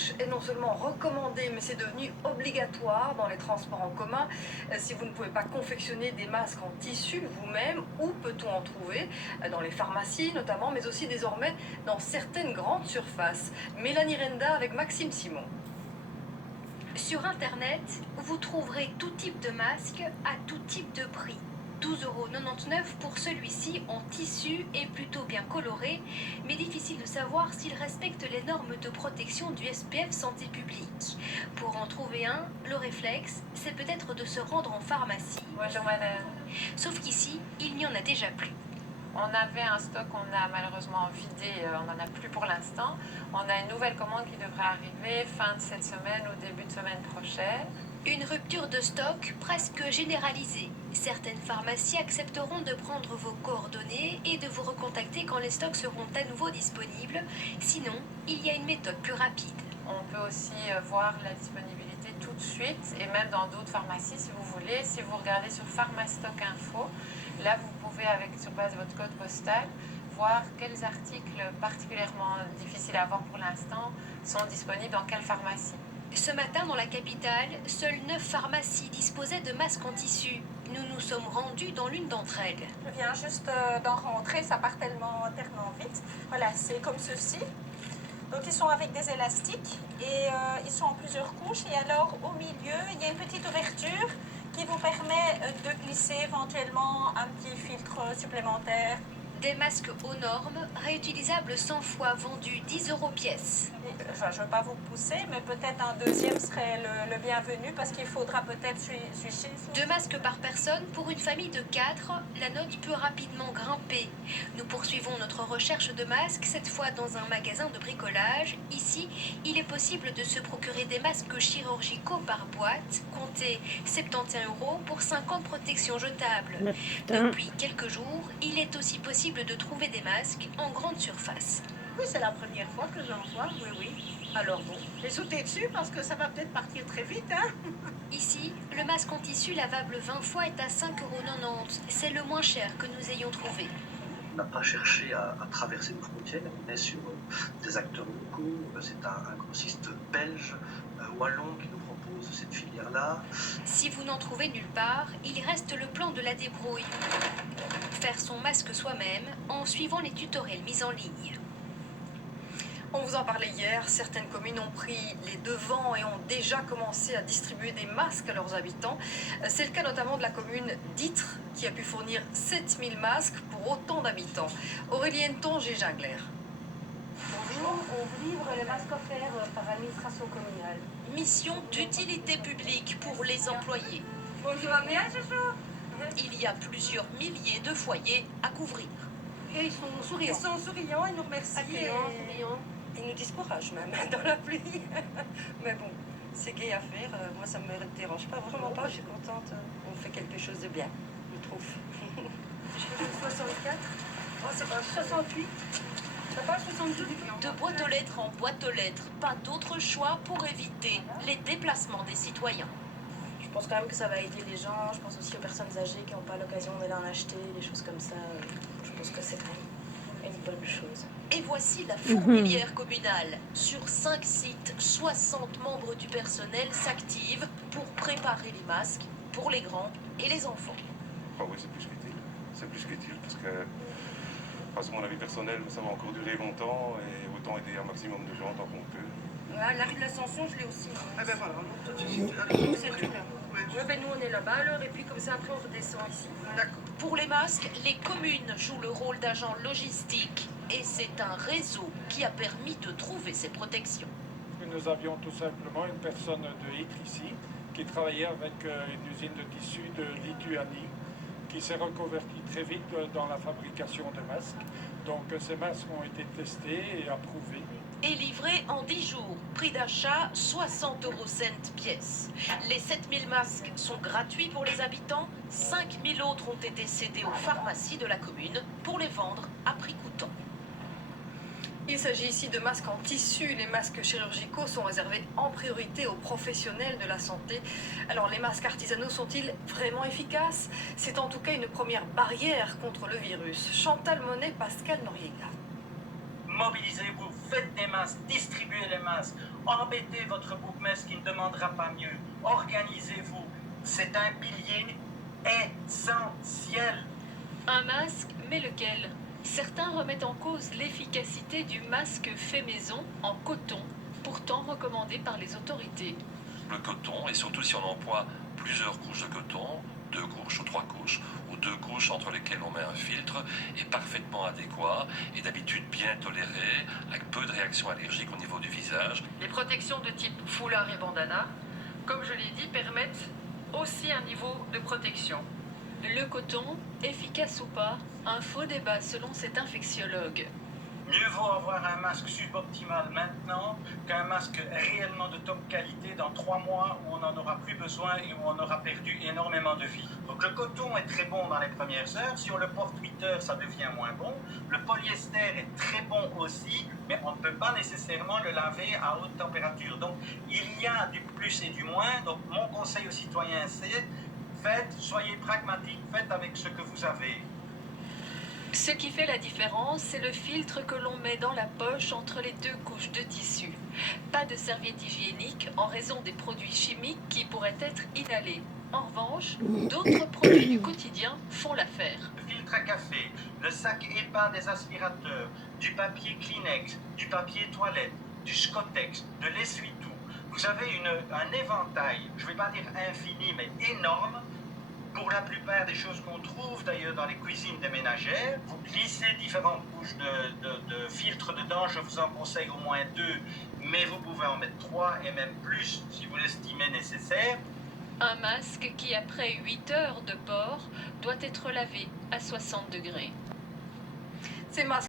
bouche est non seulement recommandé, mais c'est devenu obligatoire dans les transports en commun. Si vous ne pouvez pas confectionner des masques en tissu vous-même, où peut-on en trouver? Dans les pharmacies notamment, mais aussi désormais dans certaines grandes surfaces. Mélanie Renda avec Maxime Simon. Sur Internet, vous trouverez tout type de masque à tout type de prix. 12,99 € pour celui-ci en tissu et plutôt bien coloré, mais difficile de savoir s'il respecte les normes de protection du SPF Santé publique. Pour en trouver un, le réflexe, c'est peut-être de se rendre en pharmacie. Bonjour madame. Sauf qu'ici, il n'y en a déjà plus. On avait un stock qu'on a malheureusement vidé, on n'en a plus pour l'instant. On a une nouvelle commande qui devrait arriver fin de cette semaine ou début de semaine prochaine. Une rupture de stock presque généralisée. Certaines pharmacies accepteront de prendre vos coordonnées et de vous recontacter quand les stocks seront à nouveau disponibles. Sinon, il y a une méthode plus rapide. On peut aussi voir la disponibilité tout de suite et même dans d'autres pharmacies si vous voulez. Si vous regardez sur Pharmastock Info, là vous pouvez, sur base de votre code postal, voir quels articles particulièrement difficiles à avoir pour l'instant sont disponibles dans quelle pharmacie. Ce matin, dans la capitale, seules 9 pharmacies disposaient de masques en tissu. Nous nous sommes rendus dans l'une d'entre elles. Je viens juste d'en rentrer, ça part tellement vite. Voilà, c'est comme ceci. Donc ils sont avec des élastiques et ils sont en plusieurs couches. Et alors au milieu, il y a une petite ouverture qui vous permet de glisser éventuellement un petit filtre supplémentaire. Des masques aux normes, réutilisables 100 fois, vendus 10 € pièce. Je ne veux pas vous pousser, mais peut-être un deuxième serait le bienvenu parce qu'il faudra peut-être switcher. 2 masques par personne pour une famille de 4, la note peut rapidement grimper. Nous poursuivons notre recherche de masques, cette fois dans un magasin de bricolage. Ici, il est possible de se procurer des masques chirurgicaux par boîte. Comptez 71 € pour 50 protections jetables. Depuis quelques jours, il est aussi possible de trouver des masques en grande surface. Oui, c'est la première fois que j'en vois, oui. Alors bon, j'ai sauté dessus parce que ça va peut-être partir très vite, hein. Ici, le masque en tissu lavable 20 fois est à 5,90 €. C'est le moins cher que nous ayons trouvé. On n'a pas cherché à traverser nos frontières, on est sur des acteurs locaux, c'est un grossiste belge, wallon qui nous propose cette filière-là. Si vous n'en trouvez nulle part, il reste le plan de la débrouille. Faire son masque soi-même en suivant les tutoriels mis en ligne. On vous en parlait hier, certaines communes ont pris les devants et ont déjà commencé à distribuer des masques à leurs habitants. C'est le cas notamment de la commune d'Ytre qui a pu fournir 7000 masques pour autant d'habitants. Aurélienne Tonge et Jingler. Bonjour, on vous livre les masques offerts par l'administration communale. Mission d'utilité publique pour les employés. Bonjour Améa, Il y a plusieurs milliers de foyers à couvrir. Et ils sont souriants. Ils sont souriants, ils nous remercient. Souriants. Ils nous disent courage même dans la pluie. Mais bon, c'est gai à faire. Moi, ça ne me dérange pas, vraiment pas. Je suis contente. On fait quelque chose de bien, je trouve. J'ai 64. Oh, c'est pas 68. C'est pas 62. De boîte aux lettres en boîte aux lettres, pas d'autre choix pour éviter les déplacements des citoyens. Je pense quand même que ça va aider les gens. Je pense aussi aux personnes âgées qui n'ont pas l'occasion d'aller en acheter, des choses comme ça. Je pense que c'est une bonne chose. Et voici la fourmilière communale. Sur 5 sites, 60 membres du personnel s'activent pour préparer les masques pour les grands et les enfants. Ah oui, c'est plus qu'utile. C'est plus qu'utile parce que, à mon avis personnel, ça va encore durer longtemps et autant aider un maximum de gens tant qu'on peut. La rue de l'Ascension, je l'ai aussi. Ah ben voilà, Tout de suite. Donc c'est tout là. Ouais, ben nous on est là-bas alors et puis comme ça après on redescend ici. d'accord. Pour les masques, les communes jouent le rôle d'agents logistiques et c'est un réseau qui a permis de trouver ces protections. Nous avions tout simplement une personne de Ytre ici qui travaillait avec une usine de tissu de Lituanie qui s'est reconvertie très vite dans la fabrication de masques. Donc ces masques ont été testés et approuvés. Et livré en 10 jours. Prix d'achat 60 € pièce. Les 7000 masques sont gratuits pour les habitants. 5000 autres ont été cédés aux pharmacies de la commune pour les vendre à prix coûtant. Il s'agit ici de masques en tissu. Les masques chirurgicaux sont réservés en priorité aux professionnels de la santé. Alors les masques artisanaux sont-ils vraiment efficaces? C'est en tout cas une première barrière contre le virus. Chantal Monet, Pascal Noriega. Mobilisez-vous, faites des masques, distribuez les masques. Embêtez votre bourgmestre qui ne demandera pas mieux. Organisez-vous. C'est un pilier essentiel. Un masque, mais lequel? Certains remettent en cause l'efficacité du masque fait maison en coton, pourtant recommandé par les autorités. Le coton, et surtout si on emploie plusieurs couches de coton, 2 couches ou 3 couches, ou 2 couches entre lesquelles on met un filtre, est parfaitement adéquat et d'habitude bien toléré, avec peu de réactions allergiques au niveau du visage. Les protections de type foulard et bandana, comme je l'ai dit, permettent aussi un niveau de protection. Le coton, efficace ou pas, un faux débat selon cet infectiologue. Mieux vaut avoir un masque suboptimal maintenant qu'un masque réellement de top qualité dans 3 mois où on n'en aura plus besoin et où on aura perdu énormément de vie. Donc le coton est très bon dans les premières heures. Si on le porte 8 heures, ça devient moins bon. Le polyester est très bon aussi, mais on ne peut pas nécessairement le laver à haute température. Donc il y a du plus et du moins. Donc mon conseil aux citoyens, c'est soyez pragmatiques, faites avec ce que vous avez. Ce qui fait la différence, c'est le filtre que l'on met dans la poche entre les 2 couches de tissu. Pas de serviette hygiénique en raison des produits chimiques qui pourraient être inhalés. En revanche, d'autres produits du quotidien font l'affaire. Le filtre à café, le sac EPA des aspirateurs, du papier Kleenex, du papier toilette, du Scottex, de l'essuie-tout. Vous avez un éventail, je ne vais pas dire infini, mais énorme, pour la plupart des choses qu'on trouve d'ailleurs dans les cuisines des ménagères. Vous glissez différentes couches de filtres dedans, je vous en conseille au moins 2, mais vous pouvez en mettre 3 et même plus si vous l'estimez nécessaire. Un masque qui, après 8 heures de port, doit être lavé à 60 degrés. Ces masques